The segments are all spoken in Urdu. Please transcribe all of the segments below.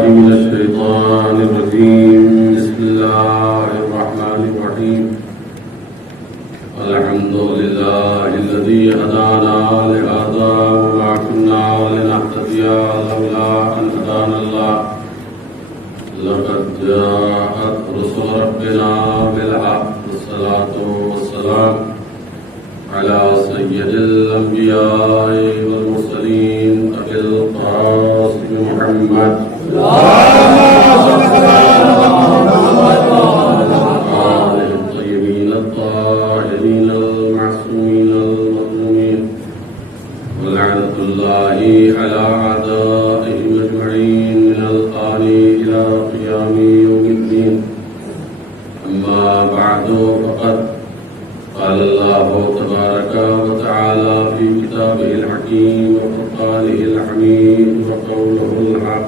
بالله من الشيطان الرجيم. بسم الله الرحمن الرحيم. الحمد لله الذي هدانا لهذا وما كنا لنهتدي لولا أن هدانا الله. لقد جاءت رسل ربنا بالحق. الصلاة والسلام على سيد الأنبياء والمرسلين أبي القاسم محمد آله الطيبين الطاهرين المعصومين المظلومين، ولعنة الله على أعدائهم أجمعين من الآن إلى قيام يوم الدين. أما بعد، فقد قال الله تبارك وتعالى في كتابه الحكيم وفرقانه الحميد وقوله الحق.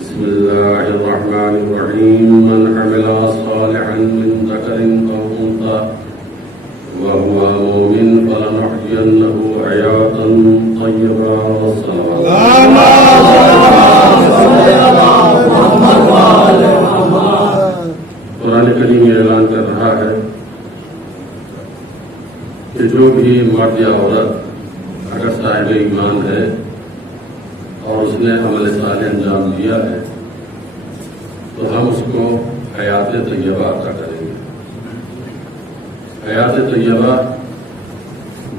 بسم الله الرحمن الرحيم. من عمل صالحا من ذكر أو أنثى وهو مؤمن فلنحيينه حياة طيبة. قرآن کریم یہ اعلان کر رہا ہے کہ جو بھی مرد یا عورت اگر صاحب ایمان ہے اور اس نے عمل صالح انجام دیا ہے تو ہم اس کو حیات طیبہ عطا کریں گے. حیات طیبہ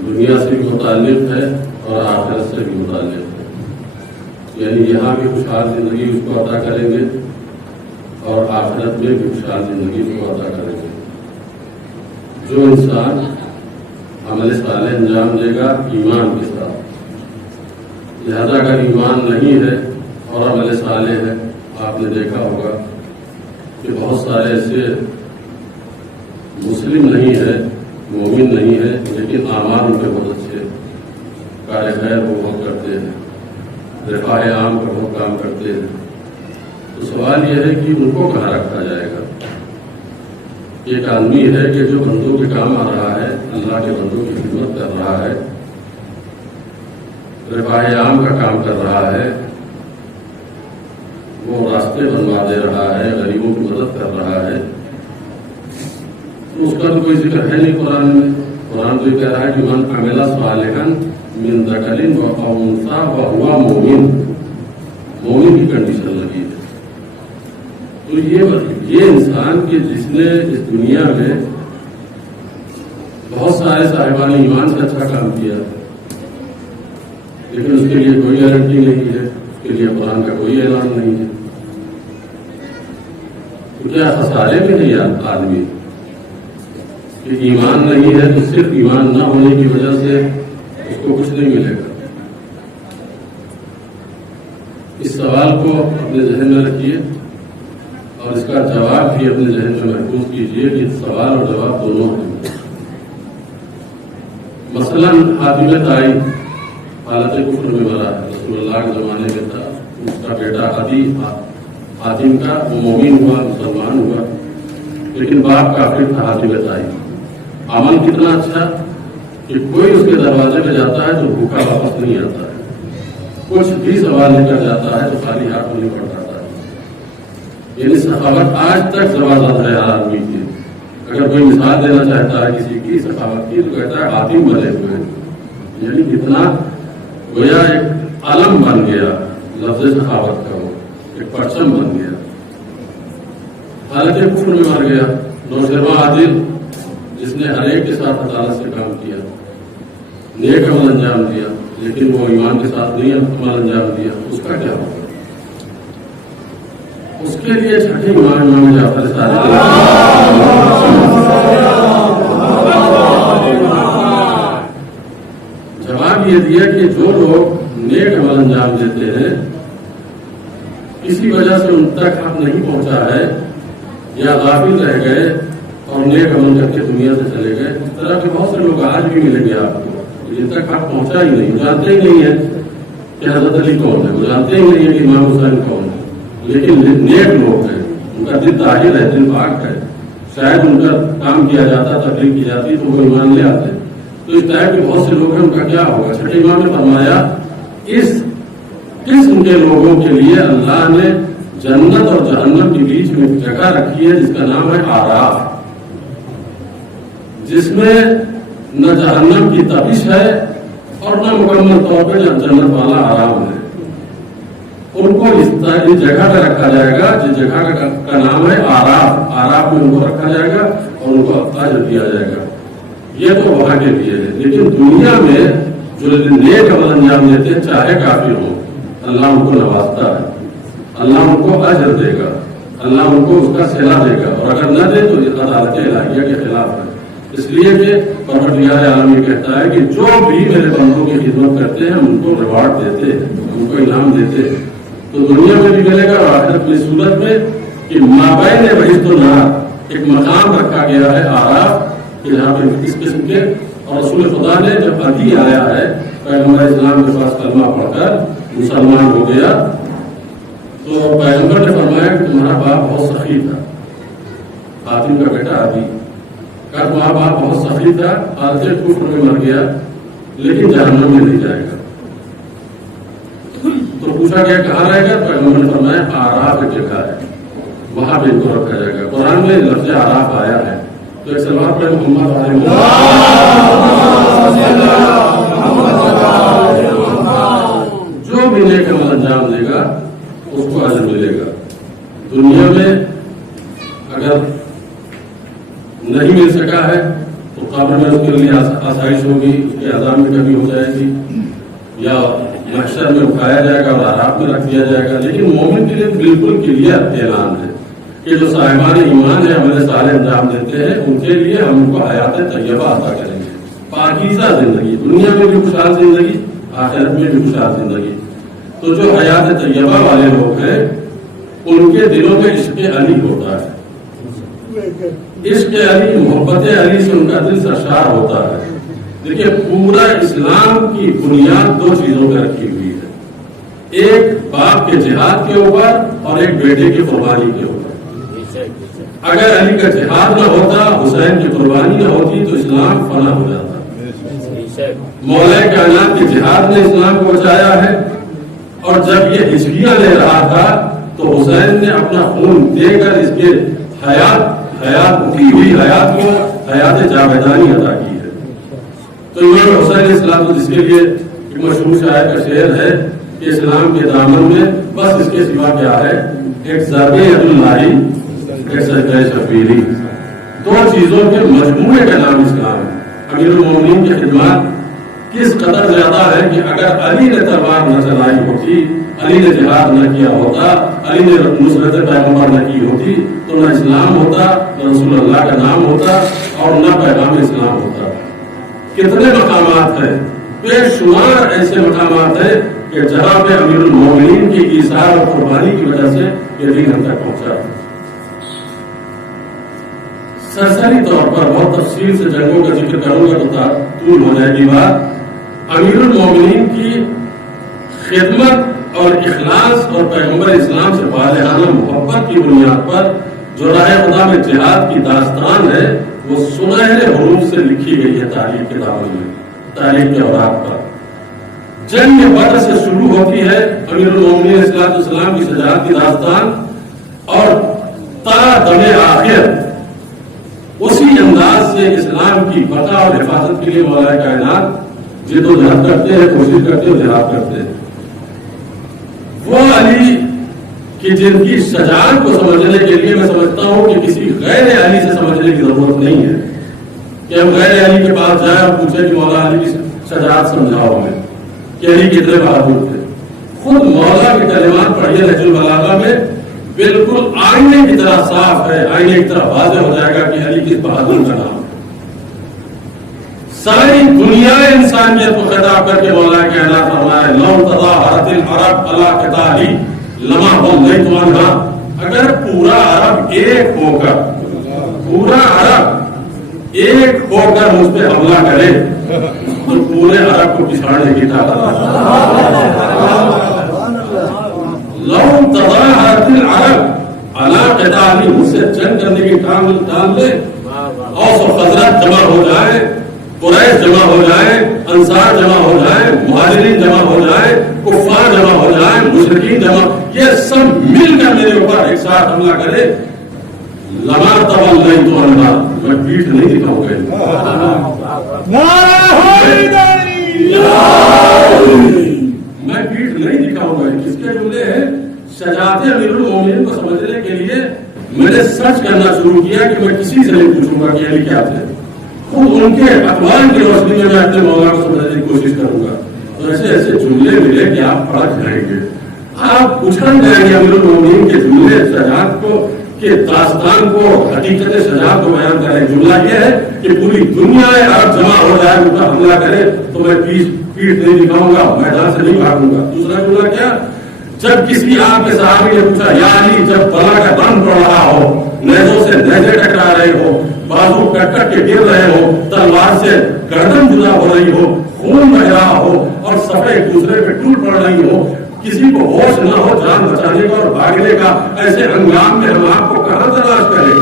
دنیا سے بھی متعلق ہے اور آخرت سے بھی متعلق ہے، یعنی یہاں بھی خوشحال زندگی اس کو عطا کریں گے اور آخرت میں بھی خوشحال زندگی اس کو عطا کریں گے. جو انسان عمل صالح انجام دے گا ایمان کے ساتھ، لہذا اگر ایمان نہیں ہے اور عمل صالح ہے، آپ نے دیکھا ہوگا کہ بہت سارے ایسے مسلم نہیں ہے، مومن نہیں ہے، لیکن اعمال ان کے بہت اچھے، کار خیر وہ بہت کرتے ہیں، رفاہ عام کا بہت کام کرتے ہیں. تو سوال یہ ہے کہ ان کو کہاں رکھا جائے گا؟ ایک آدمی ہے کہ جو بندوں کے کام آ رہا ہے، اللہ کے بندوں کی خدمت کر رہا ہے، رفاہ عام کا کام کر رہا ہے، وہ راستے بنوا دے رہا ہے، غریبوں کی مدد کر رہا ہے. اس کا تو کوئی ذکر ہے نہیں قرآن میں. قرآن تو یہ کہہ رہا ہے کہ من عمل صالحا من ذکر و انثی وہو مؤمن. مومن کی کنڈیشن لگی ہے. تو یہ انسان کہ جس نے اس دنیا میں بہت سارے صاحبان ایمان سے اچھا کام کیا، لیکن اس کے لیے کوئی گارنٹی نہیں ہے، اس کے لیے قرآن کا کوئی اعلان نہیں ہے. تو کیا خسارے میں نہیں آدمی کہ ایمان نہیں ہے تو صرف ایمان نہ ہونے کی وجہ سے اس کو کچھ نہیں ملے گا؟ اس سوال کو اپنے ذہن میں رکھیے اور اس کا جواب بھی اپنے ذہن میں محفوظ کیجیے کہ سوال اور جواب دونوں ہیں. مثلا حاتم طائی حالت کفر میں مرا ہے، رسول اللہ کے زمانے میں تھا. اس کا بیٹا حاتم کا وہ مومن ہوا، مسلمان ہوا، لیکن باپ کافر تھا حاتم طائی. عمل کتنا اچھا کہ کوئی اس کے دروازے پہ جاتا ہے تو بھوکا واپس نہیں آتا ہے، کچھ بھی سوال لے کر جاتا ہے تو خالی ہاتھ نہیں پڑ جاتا ہے. یعنی سخاوت آج تک زبردست ہے ہر آدمی کی. اگر کوئی مثال دینا چاہتا ہے کسی کی سخاوت کی تو کہتا ہے حاتم بنے ہوئے ہیں. یعنی کتنا گویا ایک علم بن گیا لفظ سخاوت کا، وہ ایک پرچم بن گیا. حالت کفر میں مر گیا. نوشرواں عادل جس نے ہر ایک کے ساتھ عدالت سے کام کیا، نیک عمل انجام دیا، لیکن وہ ایمان کے ساتھ نہیں عمل انجام دیا، اس کا کیا ہوگا؟ اس کے لیے چھٹی امام جعفر صادق جواب یہ دیا کہ جو لوگ نیک عمل انجام دیتے ہیں، کسی وجہ سے ان تک حق نہیں پہنچا ہے یا غافل رہ گئے اور نیک عمل کر کے دنیا سے چلے گئے، اس طرح کے بہت سے لوگ آج بھی ملیں گے آپ کو جن تک حق پہنچا ہی نہیں. جانتے ہی نہیں ہے کہ حضرت علی کون ہے، وہ جانتے ہی نہیں ہے کہ امام حسین کون ہے، لیکن نیک لوگ ہیں، ان کا دل طاہر ہے، دل پاک ہے. شاید ان کا کام کیا جاتا، تقریر کی جاتی تو وہ ایمان لے آتے. تو اس طرح کے بہت سے لوگ ہیں، ان کا کیا ہوگا؟ چھٹے امام نے فرمایا اس قسم کے لوگوں کے لیے اللہ نے جنت اور جہنم کے بیچ میں ایک جگہ رکھی ہے جس کا نام ہے آراف، جس میں نہ جہنم کی تپش ہے اور نہ مکمل طور پہ جنت والا آرام ہے۔ ان کو اس جگہ پہ رکھا جائے گا جس جگہ کا نام ہے آراف، آراف میں ان کو رکھا جائے گا اور ان کو اجر دیا جائے گا۔ یہ تو وہاں کے لیے ہے، لیکن دنیا میں جو نیک عمل انجام دیتے ہیں چاہے کافر ہو، اللہ ان کو نوازتا ہے، اللہ ان کو اجر دے گا، اللہ ان کو اس کا صلہ دے گا، اور اگر نہ دے تو یہ عدالت الہیہ کے خلاف ہے۔ اس لیے کہ پروردگار عالم یہ کہتا ہے کہ جو بھی میرے بندوں کی خدمت کرتے ہیں ہم ان کو ریوارڈ دیتے ہیں، ان کو انعام دیتے ہیں۔ تو دنیا میں بھی ملے گا اور آخرت میں صورت میں کہ مابین بہشت و نار ایک مقام رکھا گیا ہے آراف، کہ جہاں پہ اس قسم کے، اور رسول خدا نے جب عدی آیا ہے پیغمبر اسلام کے پاس کلمہ پڑھ کر مسلمان ہو گیا تو پیغمبر نے فرمایا کہ تمہارا باپ بہت سخی تھا، حاتم کا بیٹا عدی کا تمہارا باپ بہت سخی تھا، حالت کفر میں مر گیا لیکن جہنم میں نہیں جائے گا۔ تو پوچھا گیا کہاں رہے گا؟ پیغمبر نے فرمایا آراف ایک جگہ ہے، وہاں پہ ان کو رکھا جائے گا۔ قرآن میں لفظ آراف آیا ہے، تو ایک سلوات پہ محمد جو بھی نیک عمل انجام دے گا اس کو اجر ملے گا۔ دنیا میں اگر نہیں مل سکا ہے تو قبر میں اس کے لیے آسائش ہوگی، اس کے عذاب میں کمی ہو جائے گی، یا محشر میں اٹھایا جائے گا اور آراف میں رکھ دیا جائے گا۔ لیکن مومن کے لیے بالکل کلیئر اعلان ہے کہ جو صاحبان ایمان ہے، عمل صالح انجام دیتے ہیں، ان کے لیے ہم ان کو حیات طیبہ عطا کریں گے، پاکیزہ زندگی، دنیا میں بھی خوشحال زندگی، آخرت میں بھی خوشحال زندگی۔ تو جو حیات طیبہ والے لوگ ہیں ان کے دلوں میں عشق علی ہوتا ہے، عشق علی، محبت علی سے ان کا دل سرشار ہوتا ہے۔ دیکھیے پورا اسلام کی بنیاد دو چیزوں پہ رکھی ہوئی ہے، ایک باپ کے جہاد کے اوپر اور ایک بیٹے کی قربانی کے اوپر۔ اگر علی کا جہاد نہ ہوتا، حسین کی قربانی نہ ہوتی تو اسلام فنا ہو جاتا۔ مولا کائنات کے جہاد نے اسلام کو بچایا ہے، اور جب یہ ہجریہ لے رہا تھا تو حسین نے اپنا خون دے کر اس کے حیات کی ہوئی حیات کو حیات جاویدانی عطا کی ہے۔ تو امام حسین اسلام جس کے لیے ایک مشہور شاعر کا شعر ہے کہ اسلام کے دامن میں بس اس کے سوا کیا ہے، ایک ضرب اللہ، ایک سجدہ شفیری، دو چیزوں کے مجموعے کا نام اسلام ہے۔ امیر المومنین کی خدمات کس قدر زیادہ ہے کہ اگر علی نے تلوار نہ چلائی ہوتی، علی نے جہاد نہ کیا ہوتا، علی نے نصرت پیغمبر نہ کی ہوتی تو نہ اسلام ہوتا، نہ رسول اللہ کا نام ہوتا، اور نہ پیغام اسلام ہوتا۔ کتنے مقامات ہیں، بے شمار ایسے مقامات ہیں کہ جہاں پہ امیر المومنین کی ایثار اور قربانی کی وجہ سے یہ دین ہم تک پہنچا۔ سرسری طور پر بہت تفصیل سے جنگوں کا ذکر کروں گا تو طول ہو جائے گی بات۔ امیر المومنین کی خدمت اور اخلاص اور پیغمبر اسلام سے بالغانہ محبت کی بنیاد پر جو راہ خدا میں جہاد کی داستان ہے وہ سنہرے حروف سے لکھی گئی ہے تاریخ کے دامن میں، تاریخ کے اوراق پر۔ جنگ بدر سے شروع ہوتی ہے امیر المومنین علیہ السلام کی شجاعت کی داستان، اور تا دم آخر اسی انداز سے اسلام کی بقا اور حفاظت کے لیے مولا کائنات جدوجہد کرتے ہیں، کوشش کرتے ہیں، جہاد کرتے ہیں۔ وہ علی کی جن کی شجاعت کو سمجھنے کے لیے میں سمجھتا ہوں کہ کسی غیر علی سے سمجھنے کی ضرورت نہیں ہے کہ ہم غیر علی کے پاس جائیں اور پوچھیں کہ مولا علی کی شجاعت سمجھاؤ ہمیں کہ علی کتنے بہادر تھے۔ خود مولا کے کلمات پڑھیے نہج البلاغہ میں، بالکل آئینے کی طرح صاف ہے، آئینے کی طرح واضح ہو جائے گا کہ علی کس بہادر کا نام ہے۔ ساری دنیا انسانیت کو خطاب کر کے مولا کائنات فرمایا لو تظاہرت العرب علی قتالی لما ولیت عنہا، اگر پورا عرب ایک ہو کر، پورا عرب ایک ہو کر مجھ پہ حملہ کرے تو پورے عرب کو پچھاڑنے کی طاقت ہے۔ لو تظاہرت العرب علی قتالی، مجھ سے جنگ کرنے کی ٹال لے، اوس و خزرج جمع ہو جائے قریش جمع ہو جائیں، انصار جمع ہو جائیں، مہاجرین جمع ہو جائیں، کفار جمع ہو جائیں، مشرکین جمع، یہ سب مل کر میرے اوپر ایک ساتھ حملہ کرے، لما تولیت عنہا، میں پیٹھ نہیں دکھاؤں گا، میں پیٹھ نہیں دکھاؤں گا. کس کے جملے ہیں؟ شجاعت امیر المومنین کو سمجھنے کے لیے میں نے سرچ کرنا شروع کیا کہ میں کسی سے نہیں پوچھوں گا کہ علی کیا تھے، خود ان کے اقوال کی روشنی میں اپنے مولا کو سمجھنے کی کوشش کروں گا. تو ایسے ایسے جملے ملے کہ آپ پڑھ جائیں گے، آپ اچھل جائیں گے امیر المومنین کے جملے، شجاعت کو کہ داستان کو، حقیقت شجاعت کو بیان کریں. جملہ یہ ہے کہ پوری دنیا عرب جمع ہو جائے، ان پر حملہ کرے تو میں پیٹھ نہیں دکھاؤں گا، میدان سے نہیں بھاگوں گا. دوسرا جملہ کیا؟ جب کسی آپ کے صحابی نے پوچھا یا علی، جب بلا کا دم پڑ رہا ہو، نیزوں سے نیزے ٹکرا رہے ہو، بازو کٹ کٹ کے گر رہے ہو، تلوار سے گردن جدا ہو رہی ہو، خون بہ رہا ہو اور صفیں ایک دوسرے پہ ٹوٹ پڑ رہی ہو، کسی کو ہوش نہ ہو جان بچانے کا اور بھاگنے کا، ایسے ہنگام میں ہم آپ کو کہاں تلاش کریں؟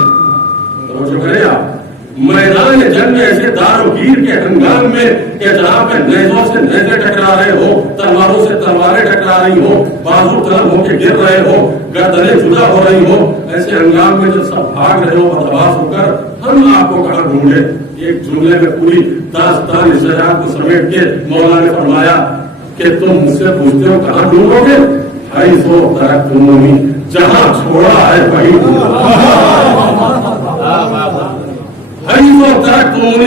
توجہ کریں آپ، میدان جنگ میں ایسے دار و گیر کے ہنگام میں کہ جہاں پہ نیزوں سے نیزے ٹکرا رہے ہو، تلواروں سے تلواریں ٹکرا رہی ہو، بازو طرف ہو کے گر رہے ہو، گردنیں جدا ہو رہی ہو، ایسے ہنگام میں جب سب بھاگ رہے ہو بدحواس ہو کر، ہم آپ کو کہاں ڈھونڈے؟ ایک جملے میں پوری داستان شجاعت کو سمیٹ کے مولا نے فرمایا کہ تم مجھ سے پوچھتے ہو کہاں ڈھونڈو گے؟ حیث ترکتمونی، جہاں چھوڑا ہے وہیں ڈھونڈو.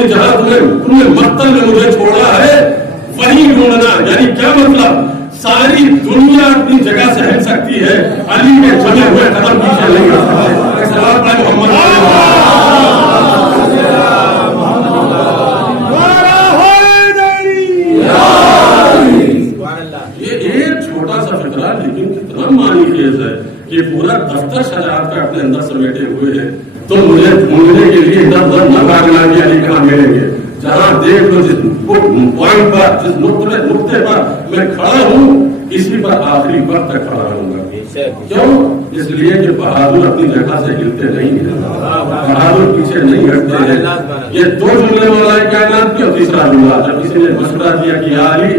جہاں تم نے مقتل میں مجھے چھوڑا ہے وہیں ڈھونڈنا. یعنی کیا مطلب؟ ساری دنیا اپنی جگہ سے ہل سکتی ہے، علی کے جمے ہوئے قدم پیچھے نہیں ہٹ سکتے. سلام پڑھیں محمد. یہ ایک چھوٹا سا فقرہ لیکن کتنا معنی خیز ہے کہ پورا دفتر شجاعت کا اپنے اندر سمیٹے ہوئے ہیں. تو مجھے ڈھونڈنے کے لیے ادھر ادھر نہ بھاگنا کہ علی کہاں ملیں گے. جہاں دیکھ لو جس پوائنٹ پر، جس نقطے پر میں کھڑا ہوں، اسی پر آخری وقت تک کھڑا رہوں گا. کیوں؟ اس لیے کہ بہادر اپنی جگہ سے ہلتے نہیں ہیں، بہادر پیچھے نہیں ہٹتے ہیں. یہ دو جملے مولا کائنات کی. اور تیسرا جملہ جب کسی نے مشورہ دیا کہ یا علی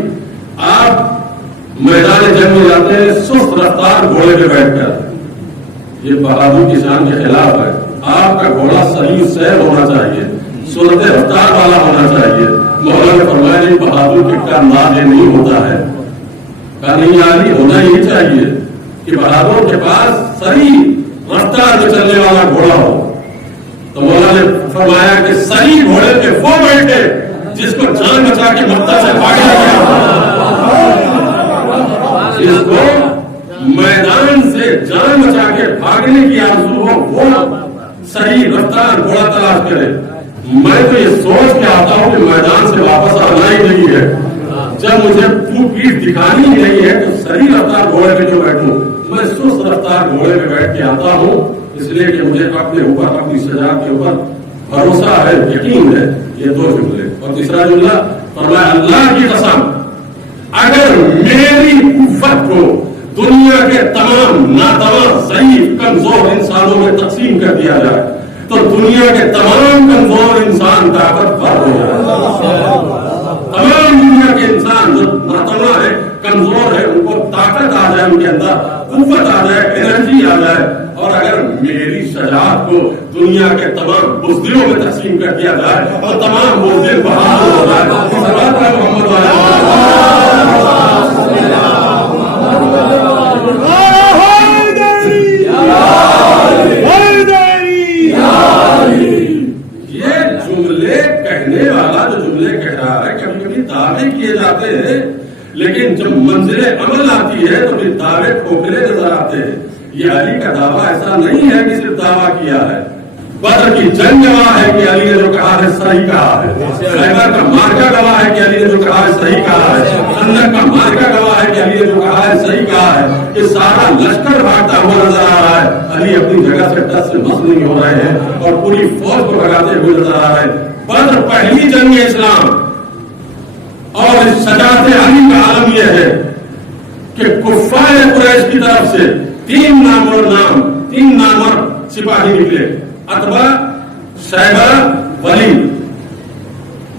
آپ میدان جنگ میں جاتے ہیں سست رفتار گھوڑے پہ بیٹھ کر، یہ بہادر کی شان کے خلاف ہے. آپ کا گھوڑا صحیح سیر ہونا چاہیے، سرعت رفتار والا ہونا چاہیے. مولا نے فرمایا نہیں، بہادر کا انداز یہ نہیں ہوتا ہے. کہا نہیں علی، ہونا یہ چاہیے کہ بہادر کے پاس صحیح رفتار میں چلنے والا گھوڑا ہو. تو مولا نے فرمایا کہ صحیح گھوڑے پہ وہ بیٹھے جس کو جان بچا کے مکہ سے بھاگا گیا، جس کو میدان سے جان بچا کے بھاگنے کی آرزو ہو، وہ صحیح رفتار گھوڑا تلاش کرے. میں تو یہ سوچ کے آتا ہوں کہ میدان سے واپس آنا ہی نہیں ہے، جب مجھے پیٹھ دکھانی ہی نہیں ہے تو صحیح رفتار گھوڑے پہ جو بیٹھوں، میں سست رفتار گھوڑے پہ بیٹھ کے آتا ہوں، اس لیے کہ مجھے اپنے اوپر، اپنی شجاعت کے اوپر بھروسہ ہے، یقین ہے. یہ دو جملے. اور تیسرا جملہ فرمایا اللہ کی قسم اگر میری قوت کو دنیا کے تمام ناتواں، ضعیف، کمزور انسانوں میں تقسیم کر دیا جائے تو دنیا کے تمام کمزور انسان طاقتور ہو جائے. تمام دنیا کے انسان جو ناتواں ہے، کمزور ہے، ان کو طاقت آ جائے، ان کے اندر قوت آ جائے، انرجی آ جائے. اور اگر میری شجاعت کو دنیا کے تمام بزدلوں میں تقسیم کر دیا جائے تو تمام بزدل بہادر ہو جائے. محمد یہ جملے کہنے والا جو جملے کہہ رہا ہے، کبھی کبھی دعوے کیے جاتے ہیں لیکن جب منزل عمل آتی ہے تو پھر دعوے کھوکھلے نظر آتے ہیں. یہ علی کا دعویٰ ایسا نہیں ہے کہ صرف دعویٰ کیا ہے، بدر کی جنگ گواہ ہے کہ علی نے جو کہا ہے صحیح کہا ہے. خیبر کا مارکا گواہ ہے کہ علی نے جو کہا ہے صحیح کہا ہے. خندق کا مارکا گواہ ہے کہ علی نے جو کہا ہے صحیح کہا ہے. یہ سارا لشکر بھاگتا ہوا نظر آ رہا ہے، علی اپنی جگہ سے ٹس سے مس نہیں ہو رہے ہیں اور پوری فوج کو بھگاتے ہوئے نظر آ رہے ہیں. بدر پہلی جنگ اسلام اور اس شجاعت علی کا عالم یہ ہے کہ کفار قریش کی طرف سے تین نامور سپاہی نکلے، عتبہ، شیبہ، ولید.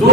2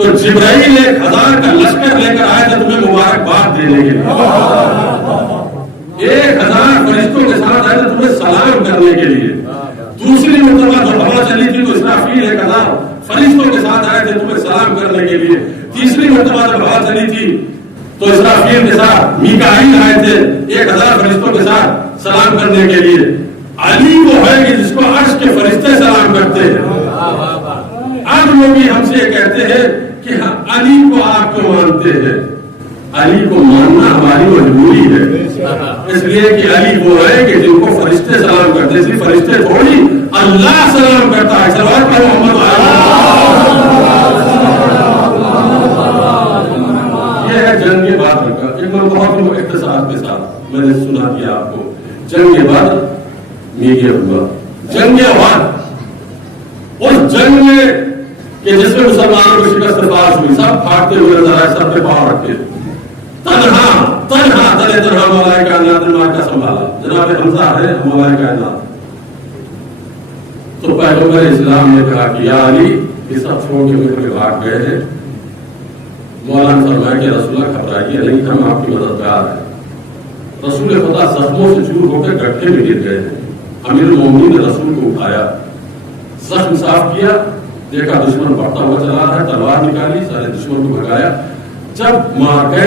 تو جبرائیل 1000 کا لشکر لے کر آئے تھے تمہیں مبارکباد دینے کے لیے، 1000 فرشتوں کے ساتھ آئے تھے تمہیں سلام کرنے کے لیے۔ دوسری مرتبہ جو ہوا چلی تھی تو اسرافیل 1000 فرشتوں کے ساتھ آئے تھے تمہیں سلام کرنے کے لیے۔ تیسری مرتبہ جب ہوا چلی تھی تو اسرافیل کے ساتھ میکائیل آئے تھے 1000 فرشتوں کے ساتھ سلام کرنے کے لیے۔ علی وہ ہے کہ جس کو عرش کے فرشتے سلام کرتے ہیں۔ آج وہ بھی ہم سے کہتے ہیں کہ علی کو آپ کیوں مانتے ہیں؟ علی کو ماننا ہماری مجبوری ہے، اس لیے کہ علی وہ ہے کہ جن کو فرشتے سلام کرتے ہیں، صرف فرشتے تھوڑی، اللہ سلام کرتا ہے۔ صلوات پڑھو محمد۔ یہ ہے جنگ بدر کا ایک بہت ہی اختصار کے ساتھ میں نے سنا دیا آپ کو۔ جنگ بدر میں یہ ہوا، جنگ بدر اس جنگ میں کہ جس میں مسلمانوں کو شکست فاش ہوئی، سب بھاگتے ہوئے نظر آئے، سب پہ پاؤں رکھتے، تنہا مولا کائنات نے مارکا سنبھالا۔ جناب حمزہ ہے مولا کائنات۔ تو پیغمبر اسلام نے کہا کہ یا علی یہ سب چھوڑ کے میرے بھاگ گئے ہیں۔ مولا نے فرمایا کہ رسول اللہ گھبرائیے نہیں، ہم آپ کی مددگار ہیں۔ رسول خدا زخموں سے چور ہو کر گٹھے میں گر گئے ہیں۔ امیر المومنین نے رسول کو اٹھایا، زخم صاف کیا، دیکھا دشمن بڑھتا ہوا چلا رہا ہے، تلوار نکالی، سارے دشمن کو بھگایا۔ جب مارکہ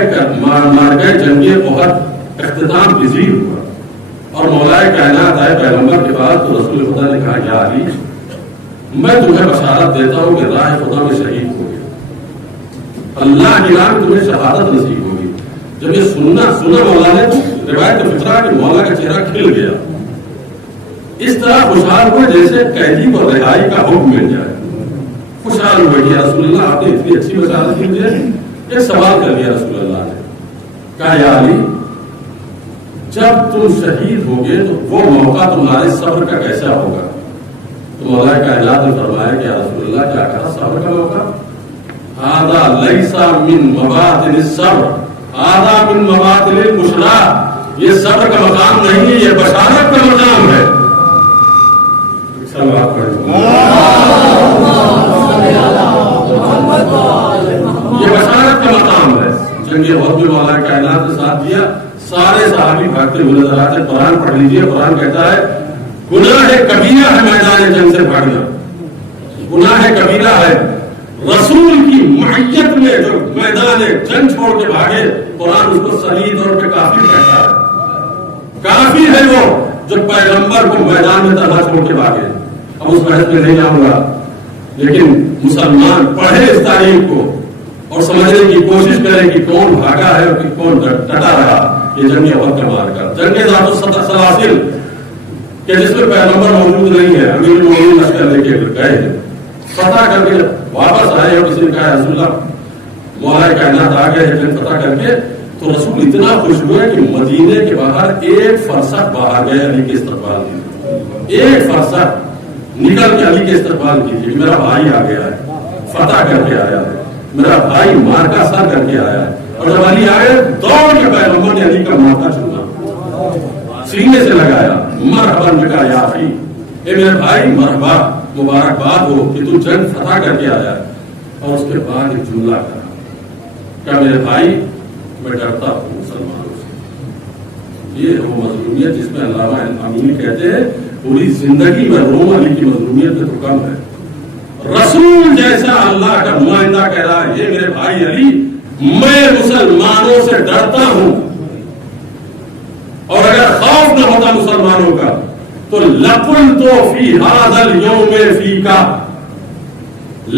جنگ احد اختتام پذیر ہوا اور مولا کائنات آئے پیغمبر کے پاس، تو رسول خدا نے کہا یا علی میں تمہیں بشارت دیتا ہوں کہ راہ خدا میں شہید ہو گیا، اللہ کی راہ میں تمہیں شہادت نصیب ہوگی۔ جب یہ سنا مولا نے روایت فطرہ کہ مولا کا چہرہ کھل گیا، اس طرح خوشحال ہوئے جیسے قیدی کو رہائی کا حکم مل جائے۔ خوشحال ہوئے کہ رسول اللہ آپ نے اتنی اچھی بشارت کی مجھے۔ ایک سوال کر دیا رسول اللہ نے، کہا یا علی جب تم شہید ہوگے تو وہ موقع تمہارے صبر کا کیسا ہوگا؟ تو مولا کائنات نے فرمایا کہ یا رسول اللہ کیا کہا صبر کا موقع؟ ھذا لیس من مباطن الصبر، ھذا من مباطن البشرا، یہ صبر کا مقام نہیں ہے، یہ بشارت کا مقام ہے۔ صلوات پڑھیں۔ یہ بشارت کا مقام ہے۔ جنگ احد میں مولا کائنات نے ساتھ دیا، سارے صحابی بھاگتے ہوئے نظر آتے۔ قرآن پڑھ لیجئے، قرآن کہتا ہے گناہ کبیرہ ہے میدان جنگ سے بھاگنا، گناہ کبیرہ ہے۔ رسول کی معیت میں جو میدان جنگ چھوڑ کے بھاگے، قرآن اس کو صحیح طور پہ کافر کہتا ہے۔ کافی ہے وہ جو پیغمبر کو میدان میں تنہا چھوڑ کے بھاگے۔ اب اس بحث میں نہیں جاؤں گا، لیکن مسلمان پڑھے اس تاریخ کو اور سمجھنے کی کوشش کریں کہ کون بھاگا ہے اور کون ڈٹا رہا۔ یہ جنگ احد کا مارکا، جنگ ذات السلاسل کہ جس میں پیغمبر موجود نہیں ہے، امیر المومنین لشکر لے کے گئے ہیں، فتح کر کے واپس آئے اور کسی نے کہا رسول اللہ مولا کائنات آ گئے ہیں فتح کر کے، تو رسول اتنا خوش ہوئے کہ مدینے کے باہر 1 فرسخ باہر گئے علی کے استقبال کی، 1 فرسخ نکل کے علی کے استقبال کیجیے، میرا بھائی آ گیا ہے، فتح کر کے آیا ہے، میرا بھائی مارکا سر کر کے آیا ہے۔ اور جب علی آئے دوڑ کے پیغمبر نے علی کا ماتھا چوما، سینے سے لگایا، مرحبا بکا یا اخی، اے میرے بھائی مرحبا، مبارکباد ہو کہ تو جنگ فتح کر کے آیا ہے۔ اور اس کے بعد ایک جملہ کہا کہ میرے بھائی میں ڈرتا ہوں مسلمانوں سے۔ یہ وہ مظلومیت جس میں علامہ امین کہتے ہیں پوری زندگی میں روم علی کی مظلومیت میں تو کم ہے۔ رسول جیسا اللہ کا نمائندہ کہہ رہا ہے، یہ میرے بھائی علی میں مسلمانوں سے ڈرتا ہوں، اور اگر خوف نہ ہوتا مسلمانوں کا تو لَقُلْتُ فِي هَذَا الْيَوْمِ فِيكَ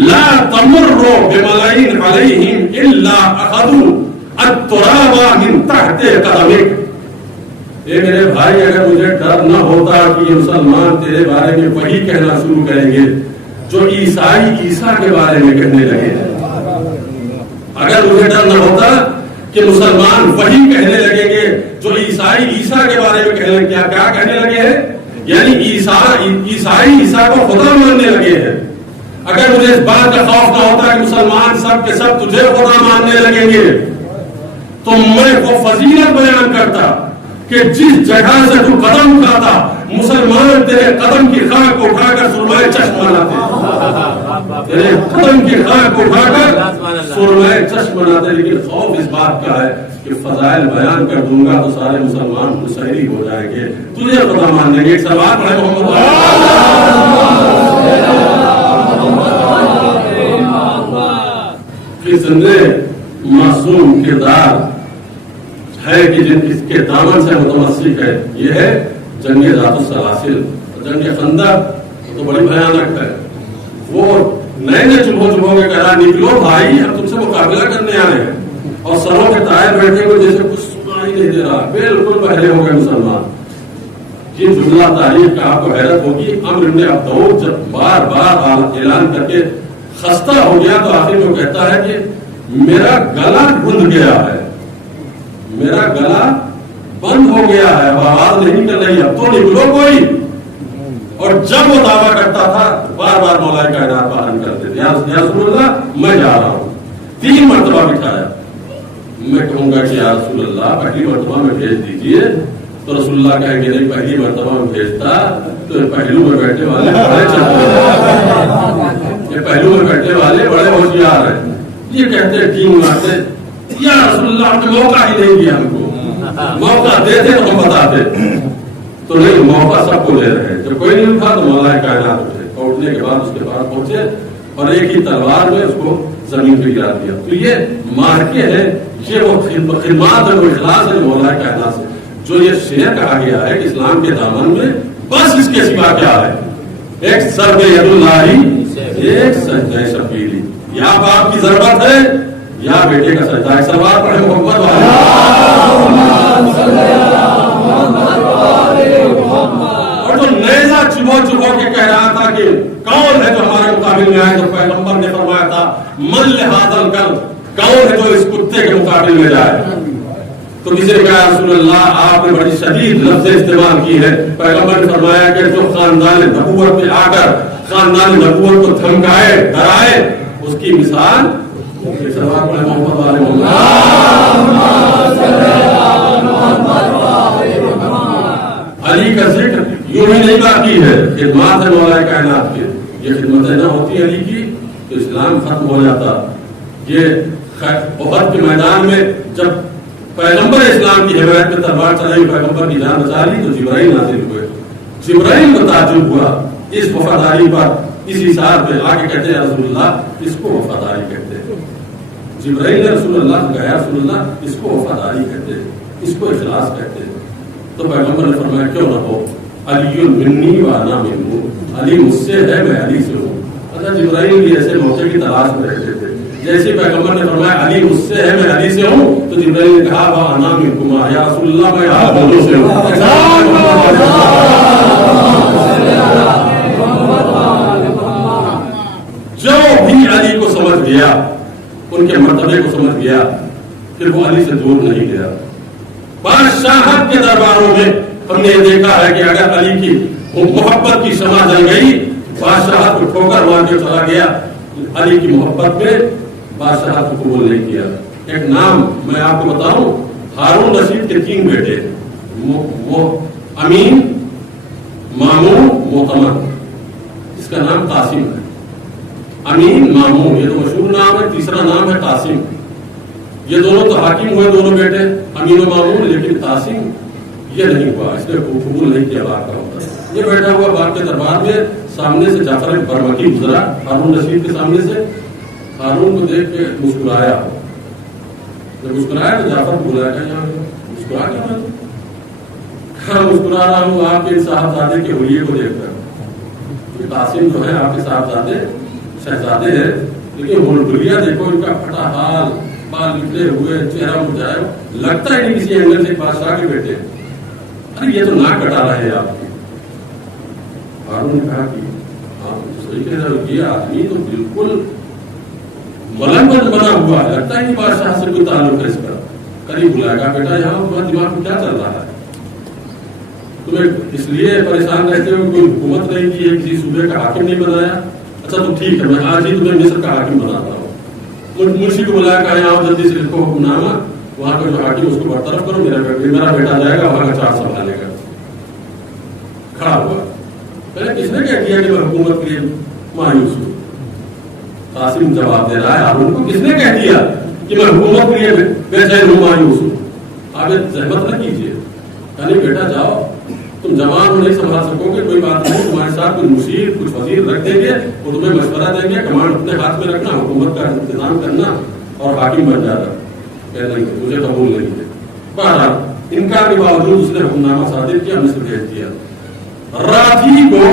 لَا تَمُرُّ بِمَلَئٍ عَلَيْهِمْ إِلَّا أَخَذُوا التُّرَابَ مِنْ تَحْتِ قَدَمِكَ۔ اے میرے بھائی اگر مجھے ڈر نہ ہوتا کہ یہ مسلمان تیرے بارے میں وہی کہنا شروع کریں گے جو عیسائی عیسیٰ کے بارے میں کہنے لگے، اگر مجھے ڈر نہ ہوتا کہ مسلمان وہی کہنے لگیں گے جو عیسائی عیسیٰ کے بارے میں کہنے لگے، کیا کہنے لگے ہیں؟ یعنی عیسائی عیسیٰ کو خدا ماننے لگے ہیں۔ اگر مجھے اس بات کا خوف نہ ہوتا کہ مسلمان سب کے سب تجھے خدا ماننے لگیں گے تو میں وہ فضیلت بیان کرتا کہ جس جگہ سے تو قدم اٹھاتا مسلمان تیرے قدم کی خاک کو اٹھا کر سرمائے چشم بناتے۔ قدم کی خاک اٹھا کر سرمائے چشم بناتے. لیکن خوف اس بات کا ہے کہ فضائل بیان کر دوں گا تو سارے مسلمان مسحری ہو جائیں گے, تجھے خدا مان لیں گے. ایک سوال پڑھے محمد کتنے معصوم کردار ہے کہ جن کے دامن سے متمسک ہے. یہ ہے جنگ ذات السلاسل. جنگ خندق تو بڑی بھیانک ہے. وہ نئے چلو کے کہا نکلو بھائی, ہم تم سے مقابلہ کرنے آئے ہیں, اور سروں کے ٹائر بیٹھے ہوئے جیسے کچھ سنا ہی نہیں دے رہا, بالکل بہرے ہو گئے مسلمان. یہ جملہ تاریخ کا آپ کو حیرت ہوگی. عمرو بن عبدود جب بار بار اعلان کر کے خستہ ہو گیا تو آخر میں کہتا ہے کہ میرا گلا گند گیا ہے, میرا گلا بند ہو گیا ہے, آواز نہیں کر رہی, اب تو نکلو کوئی. اور جب وہ دعویٰ کرتا تھا بار بار مولا کائنات پالن کرتے تھے, یا رسول اللہ میں جا رہا ہوں. 3 مرتبہ بٹھایا. میں کہوں گا کہ یا رسول اللہ پہلی مرتبہ میں بھیج دیجیے, تو رسول اللہ کہیں گے نہیں پہلی مرتبہ میں بھیجتا تو پہلو میں بیٹھے والے بڑے چلتے, یہ پہلو میں بیٹھے والے بڑے ہوشیار ہیں. یہ کہتے ٹیم مارتے, یا رسول اللہ آپ نے موقع ہی نہیں دیا ہم کو, موقع دیتے تو ہم بتاتے. تو نہیں, موقع سب کو دے رہے ہیں. جب کوئی نہیں اٹھا تو مولا کائنات اٹھے, اور اٹھنے کے بعد اس کے بعد پہنچے اور ایک ہی تلوار میں اس کو زمین پہ گرا دیا. تو یہ مارکے ہیں, یہ وہ خدمات ہے, وہ اخلاص ہے مولا کائنات سے. جو یہ شعر کہا گیا ہے کہ اسلام کے دامن میں بس اس کے سوا کیا ہے, ایک ضرب ید اللہ, ایک سجدہ شبیلی. یا باپ کی ضرورت ہے یا بیٹے کا سجدہ. ایک سوال پڑھے محمد اور جو نیزہ چبو کے کہہ رہا تھا کہ کون ہے جو ہمارے مقابل میں آئے, جو پیغمبر نے فرمایا تھا من لہذا الکلب, کون ہے جو اس کتے کے مقابل میں جائے. تو کسی نے کہا رسول اللہ آپ نے بڑی شدید لفظ استعمال کی ہے. پیغمبر نے فرمایا کہ جو خاندان نبوت پہ آ کر خاندان نبوت کو دھمکائے ڈرائے, اس کی مثال محمد والے علی کا ذکر یوں ہی نہیں باقی ہے, خدمات ہے مولا کائنات کے. یہ خدمتیں نہ ہوتی علی کی تو اسلام ختم ہو جاتا. یہ احد کے میدان میں جب پیغمبر اسلام کی حمایت میں تلوار چلائی, پیغمبر کی جان بچا لی, تو جبرائیل نازل ہوئے. جبرائیل کو تعجب ہوا اس وفاداری پر, اس حساب پہ آ کے کہتے ہیں رسول اللہ اس کو وفاداری کہتے ہیں. جبرائیل نے رسول اللہ سے کہا رسول اللہ اس کو وفاداری کہتے ہیں, اس کو اخلاص کہتے ہیں. تو پیغمبر نے فرمایا کیوں نہ ہو, علی منی و انا منہ, علی مجھ سے ہے میں علی سے ہوں. اچھا جبرائیل بھی ایسے موقع کی تلاش میں رہتے تھے. جیسے پیغمبر نے فرمایا علی مجھ سے ہے میں علی سے ہوں, تو جبرائیل نے کہا وہ انا منکم یا رسول اللہ میں آپ دونوں سے ہوں. جو بھی علی کو سمجھ گیا, ان کے مرتبے کو سمجھ گیا, پھر وہ علی سے دور نہیں گیا. بادشاہت کے درباروں میں ہم نے یہ دیکھا ہے کہ اگر علی کی محبت کی شمع جل گئی, بادشاہت کو ٹھوکر مار کے چلا گیا. علی کی محبت میں بادشاہت کو قبول نہیں کیا. ایک نام میں آپ کو بتاؤں, ہارون رشید کے 3 بیٹے, امین, مامون, معتمد. اس کا نام قاسم ہے. امین, مامون یہ تو مشہور نام ہے, تیسرا نام ہے قاسم. یہ دونوں تو حاکم ہوئے دونوں بیٹے, امین و مامون, لیکن قاسم یہ نہیں ہوا, اس نے قبول نہیں کیا بات کا ہوتا. یہ بیٹھا ہوا باپ کے دربار میں, سامنے سے جعفر برمکی گزرا ہارون رشید کے سامنے سے. ہارون کو دیکھ کے مسکرایا, جب مسکرایا تو جعفر کو بلایا کہ یہاں مسکرا کیا میں تو مسکرا رہا ہوں آپ کے صاحبزادے کے حلیے کو دیکھ کر. یہ قاسم جو ہے آپ کے صاحبزادے شہزادے ہیں, لیکن حلیہ دیکھو ان کا پھٹا حال, بال نکلے ہوئے, چہرہ مرجھایا, لگتا ہے نہیں کسی اینگل سے بادشاہ کے بیٹے. ارے یہ تو ناک کٹا رہے ہیں آپ کی. ہارون نے کہا کہ آپ صحیح کہہ رہے ہو, یہ آدمی تو بالکل ملنگن بنا ہوا ہے, لگتا ہے نہیں بادشاہ سے کوئی تعلق ہے اس کا. قریب بلایا گا بیٹا یہاں تمہارے دماغ میں کیا چل رہا ہے, تمہیں اس لیے پریشان رہتے ہو کوئی حکومت نہیں کی ہے, کسی صوبے کا حاکم نہیں بنایا. اچھا تو ٹھیک ہے, میں آج ہی تمہیں مصر کا حاکم بناتا ہوں. منشی کو بلایا کہ یہاں جلدی سے لکھو حکم نامہ, وہاں کا جو حاکم اس کو برطرف کرو, میرا بیٹا جائے گا وہاں کا چارج سنبھالے گا. کھڑا ہوا, پہلے کس نے کیا کیا کہ میں حکومت کے لیے مایوس ہوں. قاسم جواب دے رہا ہے ہارون کو، کس نے کہہ دیا کہ میں حکومت کے لیے بے چین ہوں، مایوس ہوں؟ آپ زحمت نہ کیجیے، یعنی بیٹا جاؤ، تم جوان ہو، نہیں سنبھال سکو گے، کوئی بات نہیں، تمہارے ساتھ کچھ مشیر کچھ وزیر رکھ دیں گے، وہ تمہیں مشورہ دیں گے، کمانڈ اپنے ہاتھ میں رکھنا، حکومت کا انتظام کرنا اور حاکم بن جانا۔ کہہ دیں گے مجھے قبول نہیں ہے۔ بہرحال انکار کے باوجود اس نے حکم نامہ صادر کیا، مصر بھیج دیا۔ رات ہی کو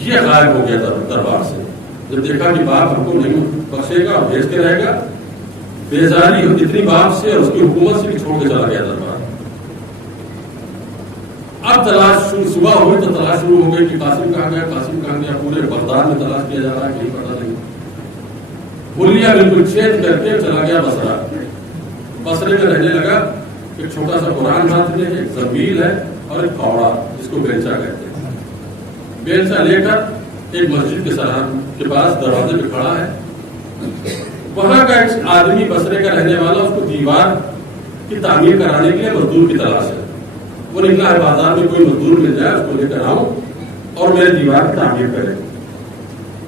یہ غائب ہو گیا دربار سے، جب دیکھا کہ باپ ہم کو نہیں بخشے گا اور بھیجتے رہے گا، بیزاری اتنی باپ سے اور اس کی حکومت سے بھی چھوڑ کے چلا گیا دربار۔ اب تلاش صبح ہوئی تو تلاش شروع ہو گئی کہ قاسم کہاں گیا، قاسم کہاں گیا، پورے بغداد میں تلاش کیا جا رہا ہے، کہیں پتا نہیں۔ حلیہ بالکل چینج کر کے چلا گیا بصرہ۔ بصرے میں رہنے لگا، ایک چھوٹا سا قرآن ہاتھ میں، ایک زنبیل ہے اور ایک پھاوڑا جس کو بیلچا کہتے ہیں۔ بیلچا لے کر ایک مسجد کے پاس دروازے پہ کھڑا ہے۔ وہاں کا ایک آدمی بصرے کا رہنے والا، اس کو دیوار کی تعمیر کرانے کے لیے مزدور کی تلاش ہے۔ وہ نکلا ہے بازار میں، کوئی مزدور مل جائے اس کو لے کر آؤں اور میرے دیوار کی تعمیر کرے۔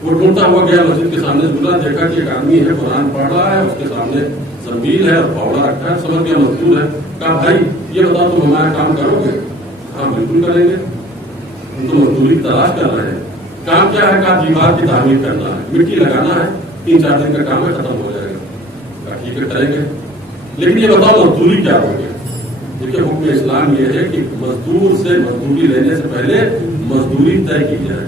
وہ ڈھونڈتا ہوا گیا مسجد کے سامنے، گزرا، دیکھا کہ ایک آدمی ہے قرآن پڑھ رہا ہے، اس کے سامنے زنبیل ہے اور پھاوڑا رکھا ہے، سمجھ گیا مزدور ہے۔ کہا بھائی یہ بتاؤ تم ہمارا کام کرو گے؟ ہاں بالکل کریں گے، ہم تو مزدوری کی تلاش کر رہے ہیں۔ کام کیا ہے؟ کہا دیوار کی تعمیر کرنا ہے، مٹی لگانا ہے، 3-4 دن کا کام ہے، ختم ہو جائے گا۔ کہا ٹھیک ہے کریں گے، لیکن یہ بتاؤ مزدوری کیا ہوگی؟ دیکھیے حکم اسلام یہ ہے کہ مزدور سے مزدوری لینے سے پہلے مزدوری طے کی جائے۔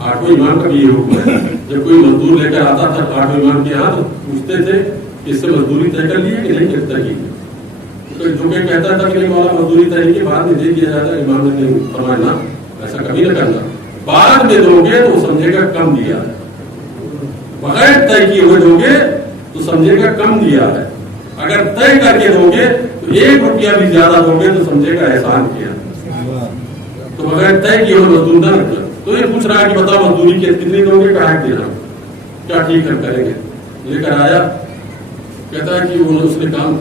8واں امام کا بھی یہ حکم ہے، جب کوئی مزدور لے کر آتا تھا 8واں امام کے یہاں تو پوچھتے تھے کہ اس سے مزدوری طے کر لی ہے کہ نہیں طے کی؟ جو کہ کہتا تھا کہ نہیں مولا مزدوری طے کی بعد میں دے دیا جاتا ہے، امام نے فرمایا نہ، ایسا کبھی نہ کرنا، بعد میں دو گے تو سمجھے گا کم دیا ہے، بغیر طے کیے ہوئے دو گے تو سمجھے گا کم دیا ہے، اگر طے کر کے دو گے تو 1 روپیہ بھی زیادہ دو گے تو سمجھے گا احسان کیا۔ تو بغیر طے کیے ہوئے مزدور نہ رکھنا۔ تو یہ پوچھ رہا ہے کہ بتاؤ مزدوری کتنی دو گے؟ کہا کہ دینا۔ کیا ٹھیک ہے کریں گے۔ لے کر آیا، کہتا ہے کہ اس نے کام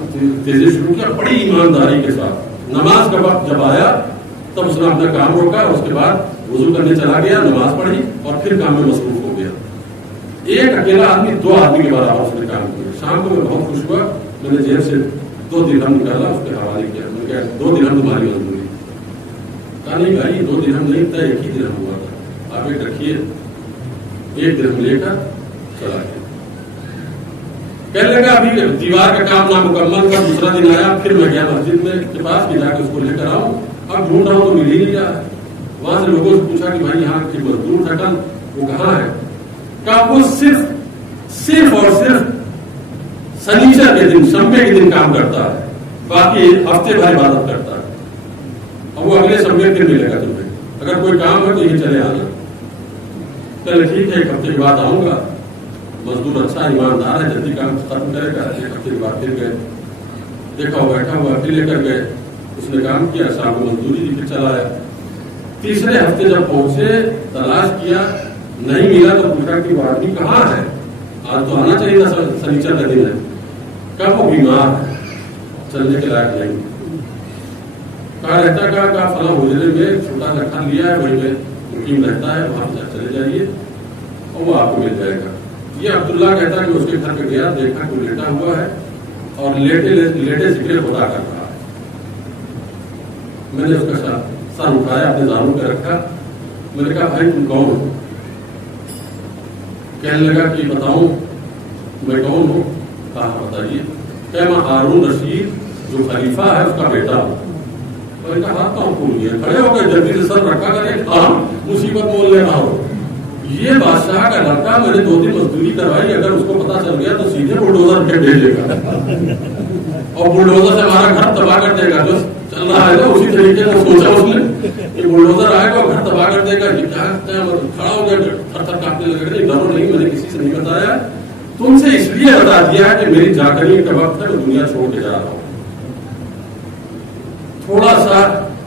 تیزی شروع کیا بڑی ایمانداری کے ساتھ۔ نماز کا وقت جب آیا تب اس نے اپنا کام روکا، اس کے بعد وضو کرنے چلا گیا، نماز پڑھی اور پھر کام میں مصروف ہو گیا۔ ایک اکیلا آدمی 2 آدمی کے برابر اس نے کام کیا۔ شام کو میں بہت خوش ہوا، میں نے جیب سے 2 درہم نکالا، اس کے حوالے کیا، میں نے کہا 2 درہم تمہاری مزدوری۔ کہا نہیں بھائی 2 درہم نہیں تھا، 1 ہی درہم ہوا تھا، آپ ایک رکھیے۔ 1 درہم لے کر چلا گیا۔ کہنے لگا ابھی دیوار کا کام نامکمل تھا، دوسرا دن آیا، پھر میں گیا مسجد میں کے پاس کہ جا کے اس کو لے کر آؤں، اب ڈھونڈ رہا ہوں تو مل ہی نہیں رہا ہے۔ وہاں سے لوگوں سے پوچھا کہ بھائی یہاں کی مزدور تھا کل، وہ کہاں ہے؟ کہا وہ صرف اور صرف سنیچر کے دن، سنبے کے دن کام کرتا ہے، باقی ہفتے بھر عبادت کرتا ہے، اور وہ اگلے سنبے کے دن ملے گا تمہیں، اگر کوئی کام ہے تو یہ چلے آنا۔ چلے ٹھیک ہے، 1 ہفتے کے بعد آؤں گا، مزدور اچھا ایماندار ہے، جلدی کام ختم کرے گا۔ 1 ہفتے کے بعد پھر گئے، دیکھا وہ بیٹھا ہوا، پھر لے کر گئے، اس نے کام کیا، شام کو مزدوری دی، پھر چلا آیا۔ تیسرے ہفتے جب پہنچے، تلاش کیا، نہیں ملا تو پوچھا کہ وہ آدمی کہاں ہے؟ آج تو آنا چاہیے تھا، سنیچر کا دن ہے۔ کب وہ بیمار ہے، چلنے کے لائق نہیں۔ کہاں رہتا؟ کہا فلاں حجرے میں چھوٹا سا گھر لیا ہے، وہیں پہ مقیم رہتا ہے، وہاں چلے جائیے اور وہ آپ کو مل جائے گا۔ یہ عبداللہ کہتا ہے کہ اس کے گھر پہ گیا، دیکھا کہ لیٹا ہوا ہے اور لیٹے ذکر خدا کر رہا ہے۔ میں نے اس کا سر اٹھایا، اپنے زانوں پہ رکھا، میں نے کہا بھائی تم کون ہو؟ کہنے لگا کہ بتاؤں میں کون ہوں؟ کہا بتائیے۔ کہ میں ہارون رشید جو خلیفہ ہے اس کا بیٹا ہوں۔ میں نے کہا ہاتھ کہاں کھول گیا؟ کھڑے ہو گئے، جلدی سے سر رکھا کرے، ہاں مصیبت مول لے رہا ہو، یہ بادشاہ کا لڑکا، میں نے 2 دن مزدوری کروائی، اگر اس کو پتا چل گیا تو سیدھے بلڈوزر پہ بھیجے گا اور بلڈوزر سے ہمارا گھر تباہ کر دے گا۔ جو چل رہا ہے نا اسی طریقے سے سوچا اس نے کہ بلڈوزر آئے گا اور گھر تباہ کر دے گا۔ کھڑا ہو گیا، تھر تھر کانپنے لگا، نہیں ڈرو نہیں، میں نے کسی سے نہیں بتایا، تم سے اس لیے بتا دیا کہ میری جاگری کا وقت ہے، میں دنیا چھوڑ کے جا رہا ہوں، تھوڑا سا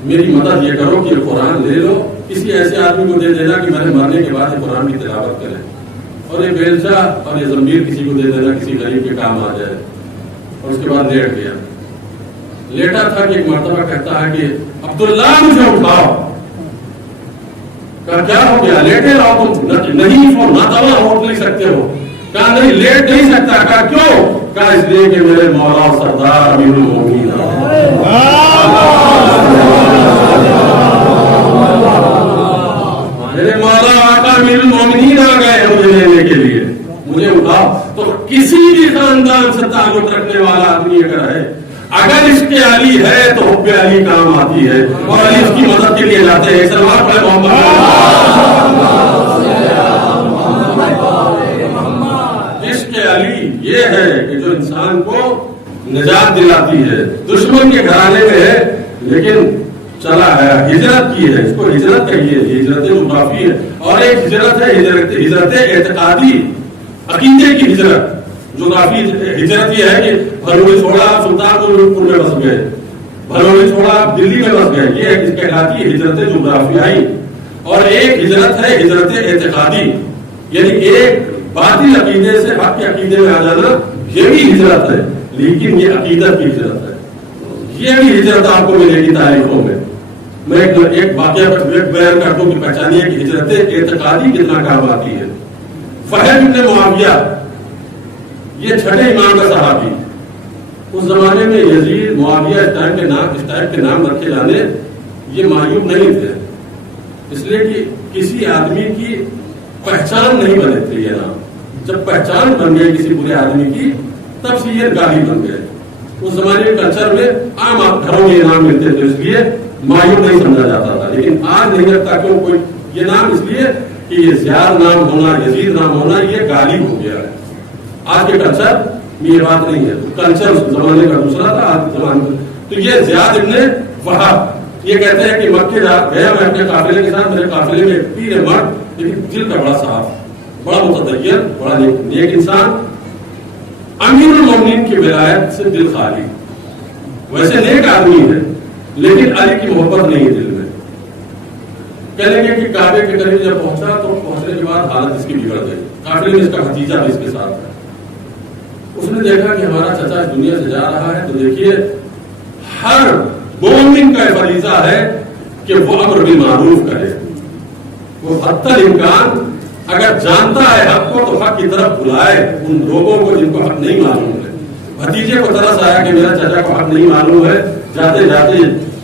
میری مدد یہ کرو کہ یہ قرآن لے لو، کسی ایسے آدمی کو دے دینا کہ میں نے مرنے کے بعد یہ قرآن کی تلاوت کرے، اور یہ بیلچا اور یہ زنبیل کسی کو دے دینا، کسی غریب کے کام آ جائے۔ اور اس کے بعد لیٹ گیا۔ لیٹا تھا کہ ایک مرتبہ کہتا ہے کہ عبداللہ مجھے اٹھاؤ۔ کہا کیا ہو گیا؟ لیٹے رہو تم، نہیں تو نہ دوا اٹھ نہیں سکتے ہو؟ کہا نہیں لیٹ نہیں سکتا۔ کہا کیوں؟ کہا اس لیے کہ میرے مولا اور سردار امیر المومنین میرے مولا آقا امیر المومنین آ گئے مجھے لینے کے لیے، مجھے اٹھاؤ۔ تو کسی بھی خاندان سے تعلق رکھنے والا آدمی اگر ہے، اگر عشق علی ہے تو حب علی کام آتی ہے اور علی اس کی مدد کے لیے جاتے ہیں۔ سلوات پڑھے محمد۔ عشق علی یہ ہے کہ جو انسان کو نجات دلاتی ہے، دشمن کے گھرانے میں ہے لیکن چلا ہے، ہجرت کی ہے، اس کو ہجرت کہیے، ہجرت جغرافی ہے، اور ایک ہجرت ہے ہجرت اعتقادی، عقیدے کی ہجرت۔ جغرافی ہجرت یہ ہے کہ بھلوڑی چھوڑا سلطان پور میں بس گئے، بھلوڑی چھوڑا دلی میں بس گئے، یہ اس کہلاتی ہے ہجرت جغرافیائی۔ اور ایک ہجرت ہے ہجرت اعتقادی، یعنی ایک باطل عقیدے سے حق کے عقیدے میں آ جانا، یہ بھی ہجرت ہے، لیکن یہ عقیدت کی ہجرت ہے۔ یہ بھی ہجرت آپ کو ملے گی تاریخوں میں۔ میں ایک واقعہ بیان کرتا ہوں کہ پہچانیے کہ ہجرت اعتقادی کتنا کام آتی ہے۔ فہد بن معاویہ یہ چھٹے امام کا صحابی، اس زمانے میں یزید معاویہ اس ٹائپ کے نام رکھے جانے یہ معیوب نہیں تھے، اس لیے کہ کسی آدمی کی پہچان نہیں بنے تھے یہ نام۔ جب پہچان بن گئے کسی برے آدمی کی تب سے یہ گالی بن گئے۔ اس زمانے کے کلچر میں عام گھروں میں یہ نام ملتے تھے، اس لیے معیوب نہیں سمجھا جاتا تھا، لیکن آج نہیں لگتا کیوں کوئی یہ نام، اس لیے کہ یہ زیاد نام ہونا، یزید نام ہونا یہ گالی ہو گیا ہے۔ آج کے کلچر میں یہ بات نہیں ہے، کلچر اس زمانے کا دوسرا تھا، آج کے زمانے میں تو یہ زیاد ابن وہب یہ کہتے ہیں کہ مکے گیا میں اپنے قافلے کے ساتھ، میرے قافلے میں ایک پیر مرد لیکن دل کا بڑا صاف، بڑا متدین، بڑا نیک انسان، امیر المومنین کی ولایت سے دل خالی، ویسے نیک آدمی ہے لیکن علی کی محبت نہیں دل میں۔ کہنے گے کہ کعبے کے قریب جب پہنچا تو پہنچنے کے بعد حالت اس کی بگڑ گئی، قافلے میں اس کا بھتیجا بھی اس کے ساتھ ہے۔ اس نے دیکھا کہ ہمارا چچا اس دنیا سے جا رہا ہے، تو دیکھیے ہر مومن کا فریضہ ہے کہ وہ امر بالمعروف کرے، وہ حتی الامکان اگر جانتا ہے حق کو تو حق کی طرف بلائے ان لوگوں کو جن کو حق نہیں معلوم ہے۔ بھتیجے کو ترس آیا کہ میرا چچا کو حق نہیں معلوم ہے، جاتے جاتے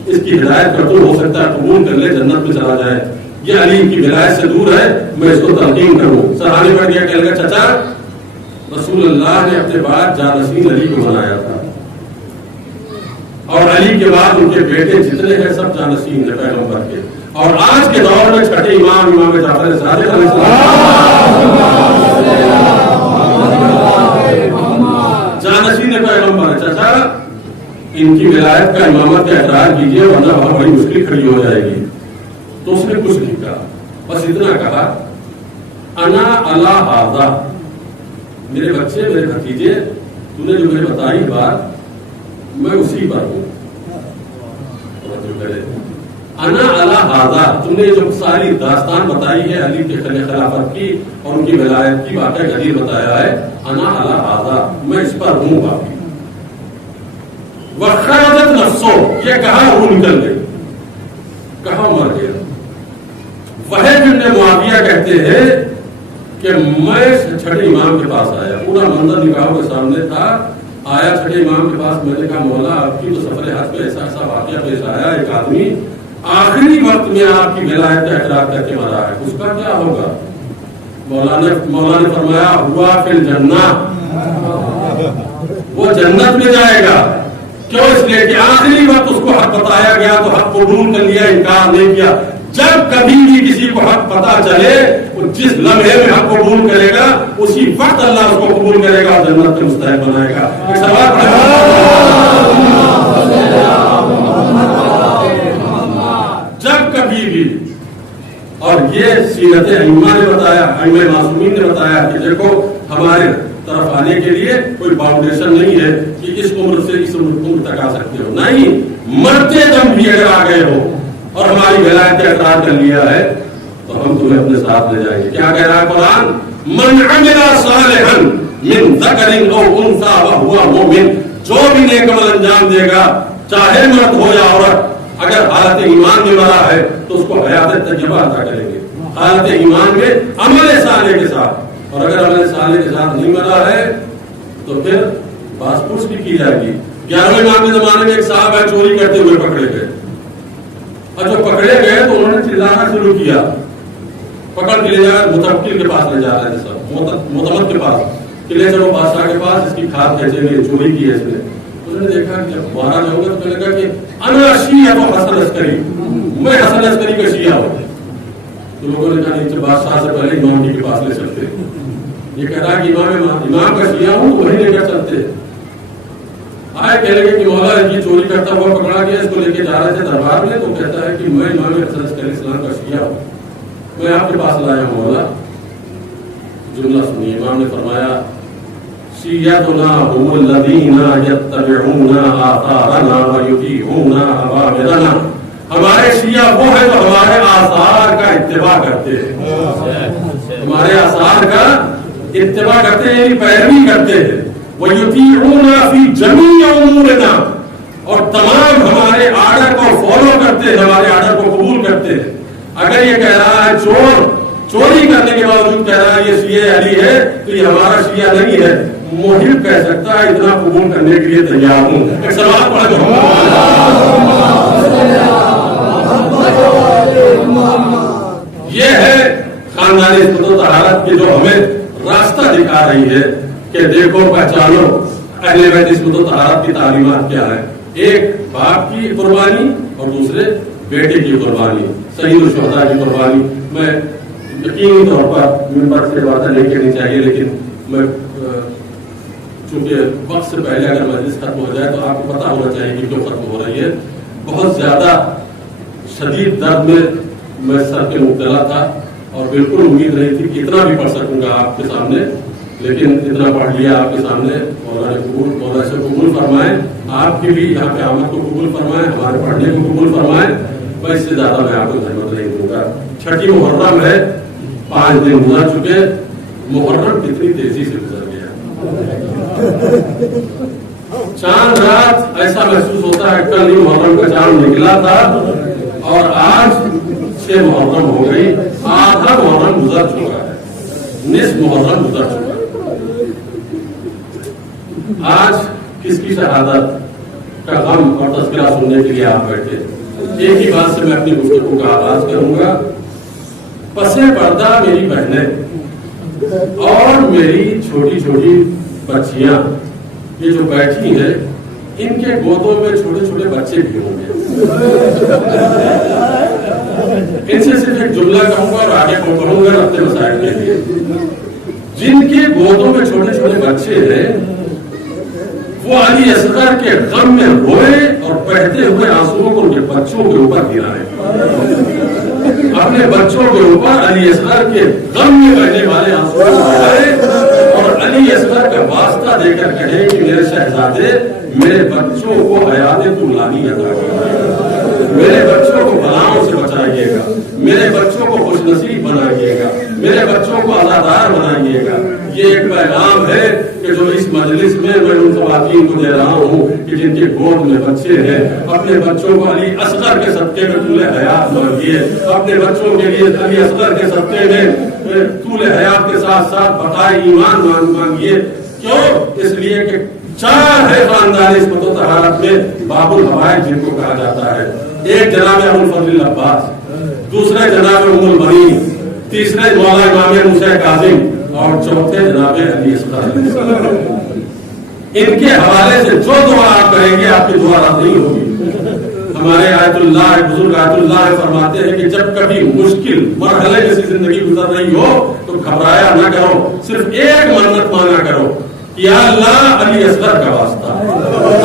اس کی ہدایت کر دوں، ہو سکتا ہے قبول کر لے، جنت میں چلا جائے، یہ علی کی ولایت سے دور ہے، میں اس کو تلقین کروں۔ سراہنے پڑ گیا، کہنے لگا چچا رسول اللہ نے اپنے بعد جانشین علی کو بنایا تھا، اور علی کے بعد ان کے بیٹے جتنے ہیں سب جانشین ہیں پیغمبر کے، اور آج کے دور میں چھٹے امام جعفر صادق علیہ السلام جانشین پیغمبر ہے۔ چچا ان کی ولایت کا امامت کا اقرار کیجیے ورنہ بہت بڑی مشکل کھڑی ہو جائے گی۔ تو اس نے کچھ نہیں کہا، بس اتنا کہا انا علی ھذا، میرے بچے میرے بھتیجے تو نے جو مجھے بتائی بات میں اسی پر ہوں۔ انا علی ھذا، تم نے جو ساری داستان بتائی ہے علی کے خلافت کی اور ان کی ولایت کی، واقعہ غدیر بتایا ہے، انا علی ھذا، میں اس پر ہوں باقی۔ وخرجت نفسو، یہ کہا روح نکل گئی، کہاں مر گیا۔ وحید بن معاویہ کہتے ہیں کہ میں چھٹے امام کے پاس آیا، پورا منظر نگاہوں کے سامنے تھا، آیا چھٹے امام کے پاس، میں نے کہا مولا آپ کی تو سفر حج میں ایسا ایسا واقعہ پیش آیا، ایک آدمی آخری وقت میں آپ کی ولایت کا اقرار کر کے مرا ہے، اس کا کیا ہوگا؟ مولا نے فرمایا ہوا فی الجنہ، وہ جنت میں جائے گا۔ کیوں؟ اس لیے کہ آخری وقت اس کو حق بتایا گیا تو حق قبول کر لیا، انکار نہیں کیا۔ جب کبھی بھی کسی کو حق پتا چلے، جس لمحے میں حق قبول کرے گا اسی وقت اللہ اس کو قبول کرے گا اور جنت کے مستحق بنائے گا۔ ایک سوال جب کبھی بھی، اور یہ سیرت ائمہ نے بتایا، ائمہ معصومین نے بتایا کہ دیکھو ہمارے طرف آنے کے لیے کوئی باؤنڈیشن نہیں ہے کہ اس عمر سے اس عمر تک آ سکتے ہو، نہیں، مرتے دم بھی اگر آ گئے ہو اور ہماری ولایت کا اقرار کر لیا ہے تو ہم تمہیں اپنے ساتھ لے جائیں گے۔ کیا کہہ رہا ہے قرآن؟ من عمل صالحا من ذکر او انثى وهو مؤمن، جو بھی نیک عمل انجام دے گا چاہے مرد ہو یا عورت، اگر حالت ایمان میں مرا ہے تو اس کو حیات طیبہ عطا کریں گے۔ حالت ایمان میں عمل صالح کے ساتھ. اور اگر عمل صالح کے ساتھ نہیں مرا ہے تو پھر باس پوچھ بھی کی جائے گی. 11ویں امام کے زمانے میں ایک صاحب ہے چوری کرتے ہوئے پکڑے گئے, اور جب پکڑے گئے تو انہوں نے چلانا شروع کیا. پکڑ کے لے جا کر متوکل کے پاس لے جا رہے تھے سب, متمد کے پاس, کہ لے چلو بادشاہ کے پاس, اس کی کھاد کھینچیں گے, چوری کی ہے اس نے. انہوں نے دیکھا کہ جب باہر جاؤ گے تو کہنے لگا کہ انا شیعہ و حسن عسکری, میں حسن عسکری کا شیعہ ہوں. تو لوگوں نے کہا نہیں, بادشاہ سے پہلے امام جی کے پاس لے چلتے. یہ کہہ رہا کہ امام کا شیعہ ہوں تو وہی لے کر چلتے. آئے کہہ لگے کہ مولا یہ چوری کرتا ہوا پکڑا گیا, اس کو لے کے جا رہے تھے دربار میں, تو کہتا ہے کہ میں امام حسن عسکری اسلام کا شیعہ ہوں, میں آپ کے پاس لایا ہوں مولا. جملہ سنیے, امام نے فرمایا شیعتنا هم الذین یتبعون آثارنا ویطیعون اوامرنا, ہمارے شیعہ وہ ہیں جو ہمارے آثار کا اتباع کرتے ہیں, ہمارے آثار کا اتباع کرتے ہیں, یعنی پیروی کرتے ہیں. وَيُطِيعُونَ فِي جَمِيعِ أُمُورِنَا, اور تمام ہمارے آرڈر کو فالو کرتے ہیں, ہمارے آرڈر کو قبول کرتے ہیں. اگر یہ کہہ رہا ہے چور چوری کرنے کے باوجود کہہ رہا ہے یہ شیعہ علی ہے, تو یہ ہمارا شیعہ نہیں ہے. محب کہہ سکتا ہے اتنا قبول کرنے کے لیے تیار ہوں. ایک سوال پڑھ دو. یہ ہے خاندانی عصمت و طہارت کی جو ہمیں راستہ دکھا رہی ہے کہ دیکھو پہچانو اہل بیت عصمت و طہارت کی تعلیمات کیا ہے. ایک باپ کی قربانی اور دوسرے بیٹے کی قربانی, سید الشہداء کی قربانی. میں یقینی طور پر منبر سے باتیں لے کے نہیں چاہیے, لیکن میں چونکہ وقت سے پہلے اگر مجلس ختم ہو جائے تو آپ کو پتا ہونا چاہیے کہ کیوں ختم ہو رہی ہے. بہت زیادہ شدید درد میں سر پہ مبتلا تھا, اور بالکل امید نہیں تھی کہ اتنا بھی پڑھ سکوں گا آپ کے سامنے, لیکن اتنا پڑھ لیا آپ کے سامنے. مولا سے قبول فرمائے, آپ کی بھی یہاں پہ آمد کو قبول فرمائے, ہمارے پڑھنے کو قبول فرمائے. میں اس سے زیادہ میں آپ کو زحمت نہیں دوں گا. چھٹی محرم ہے, 5 دن گزر چکے. محرم کتنی تیزی سے گزر گیا. چاند رات ایسا محسوس ہوتا ہے کل ہی محرم کا چاند نکلا تھا, اور آج 6 محرم ہو گئی. آدھا محرم گزر چکا ہے, نصف محرم گزر چکا ہے. آج کس کی شہادت کا غم اور تذکرہ سننے کے لیے آپ بیٹھے. ایک ہی بات سے میں اپنی گفتگو کا آغاز کروں گا. پسے پردہ میری بہنیں اور میری چھوٹی چھوٹی بچیاں یہ جو بیٹھی ہیں, ان کے گودوں میں چھوٹے چھوٹے بچے بھی ہوں گے. ان سے صرف ایک جملہ کہوں گا اور آگے کو کہوں گا اپنے مسائل کے لیے. جن کے گودوں میں چھوٹے چھوٹے بچے ہیں وہ علی اصغر کے غم میں روئے اور بہتے ہوئے آنسوؤں کو ان کے بچوں کے اوپر گرائے. اپنے بچوں کے اوپر علی اصغر کے غم میں بہنے والے آنسوؤں کو گرائے, اور علی اصغر کا واسطہ دے کر کہے کہ میرے شہزادے, میرے بچوں کو حیات طولانی عطا کیجیے, میرے بچوں کو بلاؤں سے بچائیے گا, میرے بچوں کو خوش نصیب بنائیے گا, میرے بچوں کو آزادار بنائیے گا. یہ ایک پیغام ہے کہ جو اس مجلس میں ان خواتین کو دے رہا ہوں کہ جن کے گود میں بچے ہیں, اپنے بچوں کو علی اصغر کے صدقے میں طول حیات مانگیے. اپنے بچوں کے لیے علی اصغر کے صدقے میں طول حیات کے ساتھ ساتھ بقائے ایمان مانگیے. کیوں؟ اس لیے کہ 4 ہے خاندان عصمت و طہارت میں باب الحوائج جن کو کہا جاتا ہے. ایک جناب ابو الفضل العباس, دوسرے جناب ام المنین, تیسرے مولا امام موسیٰ کاظم, اور چوتھے جناب علی اصغر. ان کے حوالے سے جو دعا آپ کریں گے آپ کی دعا رد نہیں ہوگی. ہمارے آیت اللہ بزرگ آیت اللہ فرماتے ہیں کہ جب کبھی مشکل مرحلے جیسی زندگی گزر رہی ہو تو گھبرایا نہ کرو, صرف ایک منت مانا کرو, یا اللہ علی اصغر کا واسطہ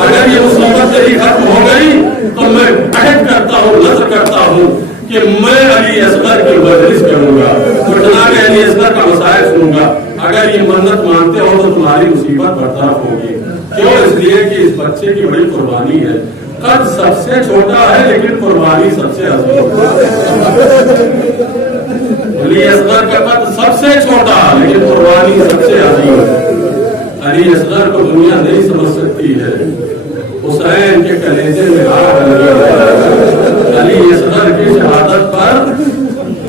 اگر یہ مصیبت میری ختم ہو گئی تو میں عہد کرتا ہوں, نذر کرتا ہوں کہ میں علی اصغر کی مجلس کروں گا, جناب علی اصغر کا مسائل سنوں گا. اگر یہ منت مانتے ہو تو تمہاری مصیبت برطرف ہوگی. کیوں؟ اس لیے کہ اس بچے کی بڑی قربانی ہے. قد سب سے چھوٹا ہے لیکن قربانی سب سے عظیم. علی اصغر کا قد سب سے چھوٹا لیکن قربانی سب سے عظیم. علی اصغر کو دنیا نہیں سمجھ سکتی ہے. حسین کے کلیجے میں آگ لگی ہے. علی اصغر کی شہادت پر